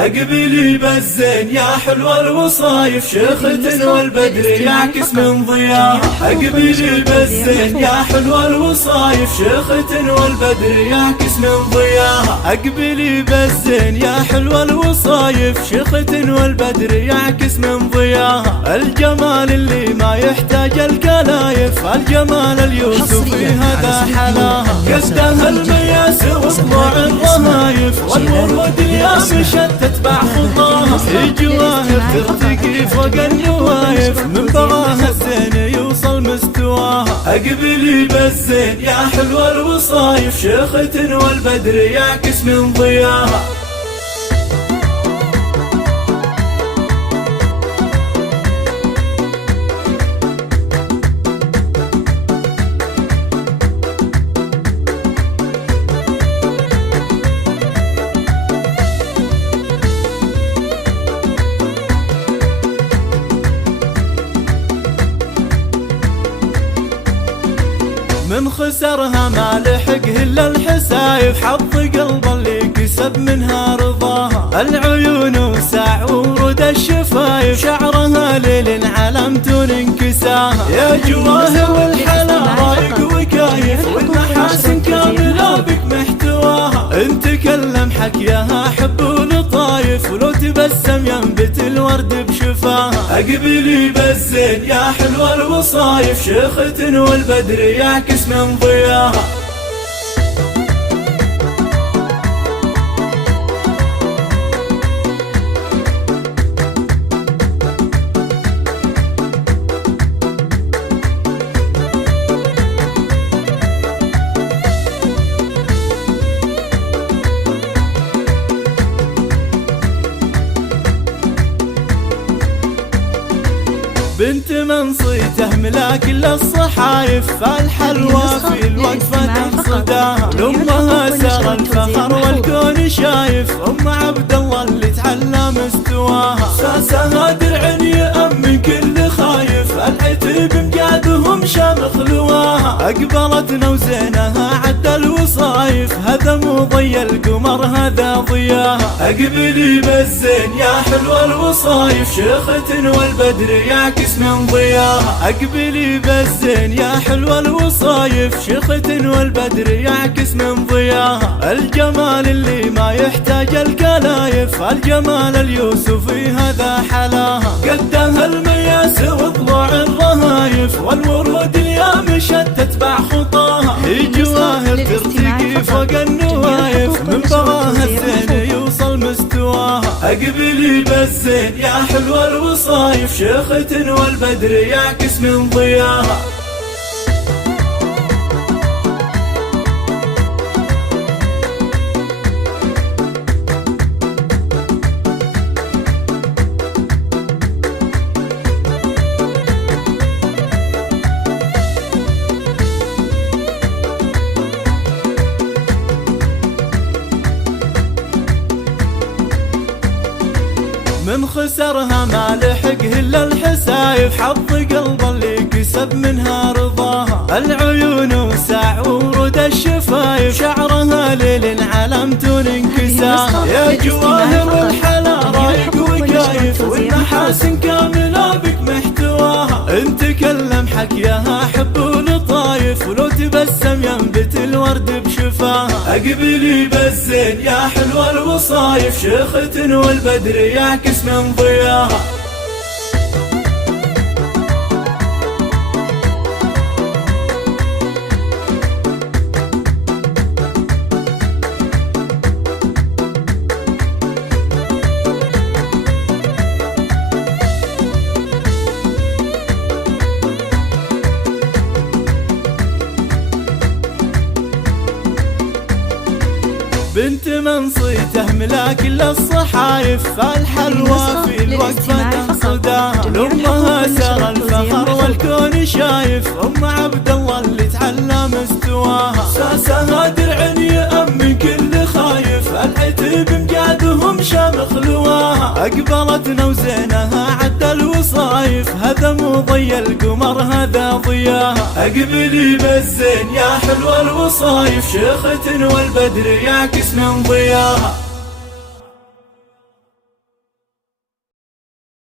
اقبلي بالزين يا حلوة الوصايف، شخت والبدر يعكس من ضياها. اقبلي بالزين يا حلوة الوصايف، شخت والبدر يعكس من ضياها. اقبلي بالزين يا حلوة الوصايف، شخت والبدر يعكس من ضياها. الجمال اللي ما يحتاج الكلايف، الجمال اليوسفي هذا حلاها. قدها المياس وطلوع الرهايف، والورود اليابش تتبع خطاها. جواهر ترتقي فوق النوايف، من بغاها الزين يوصل مستواها. اقبلي بالزين يا حلوة الوصايف، شخت والبدر يعكس من ضياها. من خسرها ما لحق إلا الحسايف، حظ قلب اللي كسب منها رضاها. العيون وسع ورود الشفايف، شعرها ليل علامة انكساها. يا جواهر والحلا رايق وكايف، والمحاسن كاملة بك محتواها. انت كلم حكيها حب ولطايف، ولو تبسم ينبت الورد بشفاها. اقبلي بالزين يا حلوة الوصايف، شخت والبدر يعكس من ضياها. بنت من صيته ملاك للصحايف، فالحلوى في الوقفة تحصداها. لأمها سار الفخر والكون شايف، أم عبد الله اللي تعلى مستواها. ساسها درع يأمن كل خايف، العتب مجادهم شامخ لواها. أقبلتنا وزينها عد الوصايف، هذا مو ضي القمر هذا ضياها. أقبلي بالزين يا حلوة الوصايف، شخت والبدر يعكس من ضياها. اقبلي بالزين يا حلوة الوصايف، شخت والبدر يعكس من ضياها. الجمال اللي ما يحتاج الكلايف، الجمال اليوسفي هذا حلاها. قدها المياس وضلوع الرهايف، والورود اليابش تتبع خطاها. جواهر ترتقي فوق النوايف، من بغاها الزين يوصل مستواها. اقبلي بالزين يا حلوة الوصايف، شخت والبدر يعكس من ضياها. من خسرها ما لحق إلا الحسايف، حظ قلب اللي كسب منها رضاها. العيون وسع ورود الشفايف، شعرها ليل علامة انكساها. يا جواهر والحلا رايق وكايف، والمحاسن كاملة بك محتواها. انت كلم حكيها حب ولطايف، ولو تبسم ينبت الورد بشفاها. اقبلي بالزين يا حلوة الوصايف، شخت والبدر يعكس من ضياها. بنت من صيته ملاك للصحايف، فالحلوى في الوقفة تحصداها. لأمها سار الفخر والكون شايف، أم عبد الله اللي تعلى مستواها. ساسها درع يأمن كل خايف، العتب مجادهم شامخ لواها. أقبلتنا وزينها عد الوصايف، هذا مو ضي القمر هذا ضياها. اقبلي بالزين يا حلوة الوصايف، شخت والبدر يعكس من ضياها.